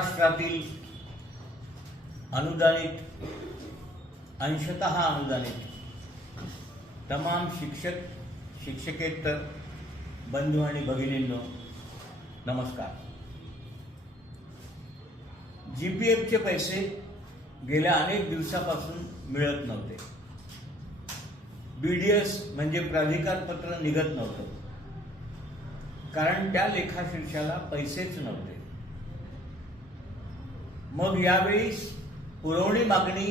महाराष्ट्रातील अनुदानित, अंशतः अनुदानित तमाम शिक्षक शिक्षकेतर बंधू आणि भगिनींनो नमस्कार। जीपीएफचे पैसे गेल्या अनेक दिवसापासून मिळत नव्हते। बीडीएस म्हणजे प्राधिकार पत्र निघत नव्हतं, कारण त्या लेखाशीर्षाला पैसेच नव्हते। मग यावेळी पुरवणी मागणी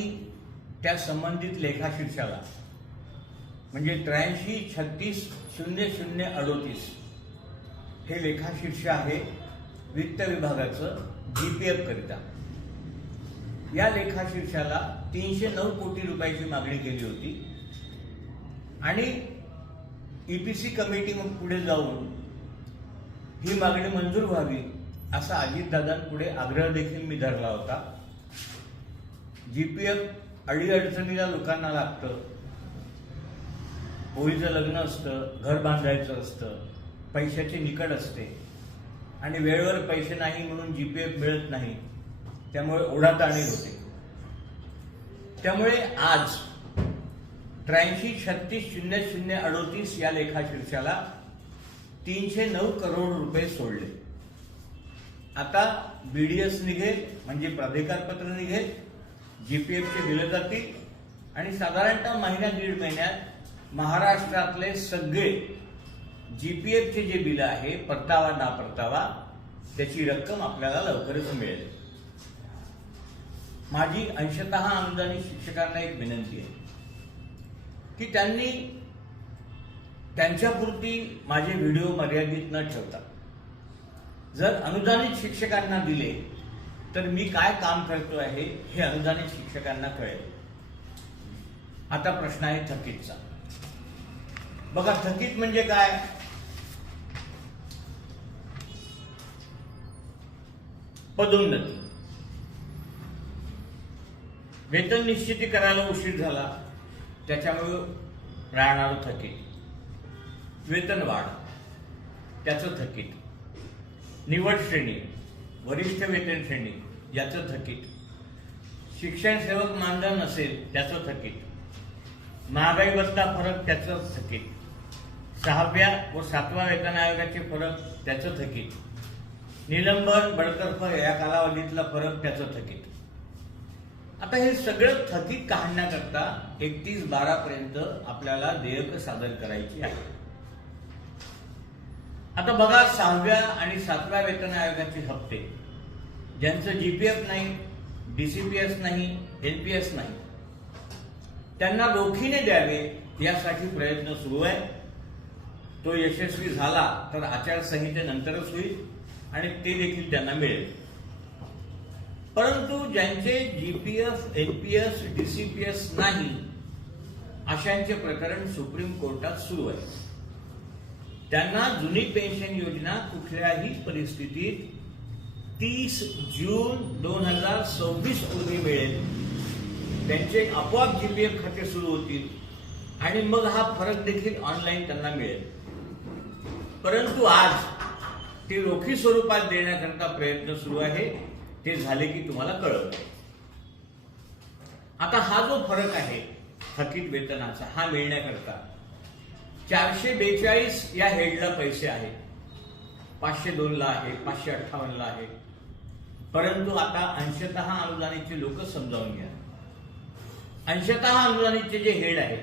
त्या संबंधित लेखाशीर्षाला म्हणजे 83-36-0038 हे लेखाशीर्ष आहे वित्त विभागाचं जीपीएफ करिता। या लेखाशीर्षाला 309 कोटी रुपयाची मागणी केली होती आणि ईपीसी कमिटी मग पुढे जाऊन ही मागणी मंजूर व्हावी असा अजितदादांपुढे आग्रह देखील मी धरला होता। जीपीएफ अडीअडचणीला लोकांना लागतं, पोरीचं लग्न असतं, घर बांधायचं असतं, पैशाची निकड असते आणि वेळेवर पैसे नाही म्हणून जीपीएफ मिळत नाही, त्यामुळे ओढाताणी होते। त्यामुळे आज 83-36-0038 या लेखाशीर्षाला 309 करोड रुपये सोडले। आता बीडीएस निघेल म्हणजे प्राधिकार पत्र निघेल, जीपीएफचे दिले जातील आणि साधारणतः महिन्यात दीड महिन्यात महाराष्ट्रातले सगळे जीपीएफचे जे बिल आहे परतावा ना परतावा त्याची रक्कम आपल्याला लवकरच मिळेल। माझी अंशतः अनुदानित शिक्षकांना एक विनंती आहे की त्यांनी त्यांच्यापुरती माझे व्हिडिओ मर्यादित न ठेवता जर अनुदानित शिक्षकांना दिले तर मी काय काम करतो आहे हे अनुदानित शिक्षकांना कळेल। आता प्रश्न आहे थकीतचा। बघा, थकीत म्हणजे काय? पदोन्नती, वेतन निश्चिती करायला उशीर झाला त्याच्यामुळे राहणारं थकीत, वेतन वाढ त्याचं थकीत, निवड श्रेणी वरिष्ठ वेतन श्रेणी याचं थकीत, शिक्षण सेवक मानधन नसेल त्याचं थकीत, महागाई भत्ता फरक त्याचं थकीत, 6व्या व 7व्या वेतन आयोगाचे फरक त्याचं थकीत, निलंबन बडतर्फ या कालावधीतला फरक त्याचं थकीत। आता हे सगळं थकीत काढण्याकरता 31/12 पर्यंत आपल्याला देयक सादर करायची आहे। आता बघा, 6व्या आणि 7व्या वेतन आयोगाचे हप्ते ज्यांचं जीपीएफ नाही, डीसीपीएस नाही, एनपीएस नाही त्यांना रोखीने द्यावे यासाठी प्रयत्न सुरू आहे। तो यशस्वी झाला तर आचारसंहितेनंतरच होईल आणि ते देखील त्यांना मिळेल। परंतु ज्यांचे जीपीएफ, एनपीएस, डीसीपीएस नाही अशांचे प्रकरण सुप्रीम कोर्टात सुरू आहे। त्यांना जुनी पेन्शन योजना कुठल्याही परिस्थितीत 30 जून 2026 पूर्वी मिळेल। त्यांचे आपोआप जीपीएफ खाते सुरू होतील आणि मग हा फरक देखील ऑनलाईन त्यांना मिळेल। परंतु आज ते रोखी स्वरूपात देण्याकरता प्रयत्न सुरू आहे, ते झाले की तुम्हाला कळलं। आता हा जो फरक आहे थकीत वेतनाचा हा मिळण्याकरता 442 या हेडला पैसे आहेत, 502 ला आहे, 558 ला आहे। परंतु आता अंशतः अनुदानितचे लोक समजावून घ्या। अंशतः अनुदानितचे जे हेड आहेत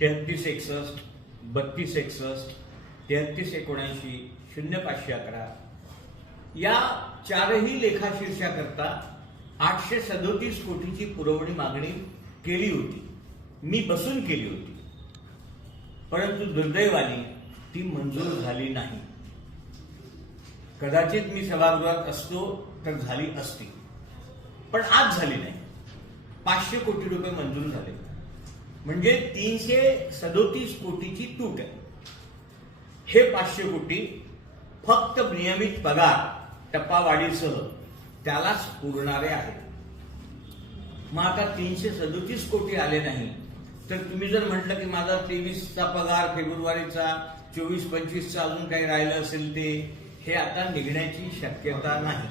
3361, 3261, 3379, 0511 या चारही लेखाशीर्षाकरता 837 कोटीची पुरवणी मागणी केली होती, मी बसून केली होती। परंतु दुर्दैवाने ती मंजूर झाली नाही। कदाचित मी सभागृहात असतो तर झाली असती, पण आज झाली नाही। 500 कोटी रुपये मंजूर झाले म्हणजे 337 कोटीची तूट आहे। हे 500 कोटी फक्त नियमित पगार टप्पावाढीसह त्यालाच पुरणारे आहेत। मग आता 337 कोटी आले नाही तर तुम्ही जर म्हटलं की माझा 23चा पगार फेब्रुवारीचा, 24-25चा अजून काही राहिलं असेल ते, हे आता निघण्याची शक्यता नाही।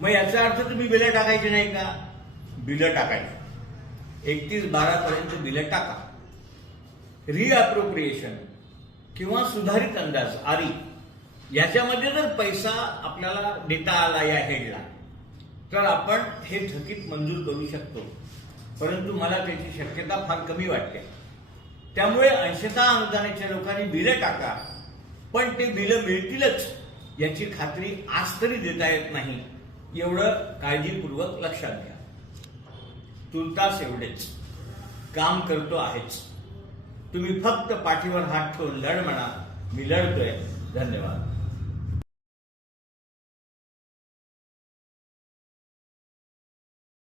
मग याचा अर्थ तुम्ही बिलं टाकायची नाही का? बिलं टाकायची. 31/12 पर्यंत बिलं टाका. रिअप्रोप्रिएशन किंवा सुधारित अंदाज आरी याच्यामध्ये जर पैसा आपल्याला देता आला या हेडला तर आपण हे थकीत मंजूर करू शकतो, परंतु मला त्याची शक्यता फार कमी वाटते. त्यामुळे अंशतः अनुदानाच्या लोकांनी बिलं टाका, पण ते बिलं मिळतीलच याची खात्री आज तरी देता येत नाही, एवढं काळजीपूर्वक लक्षात घ्या. तुर्तास एवढेच. काम करतो आहेच. तुम्ही फक्त पाठीवर हात ठेवून लढ म्हणा. मी लढतोय. धन्यवाद.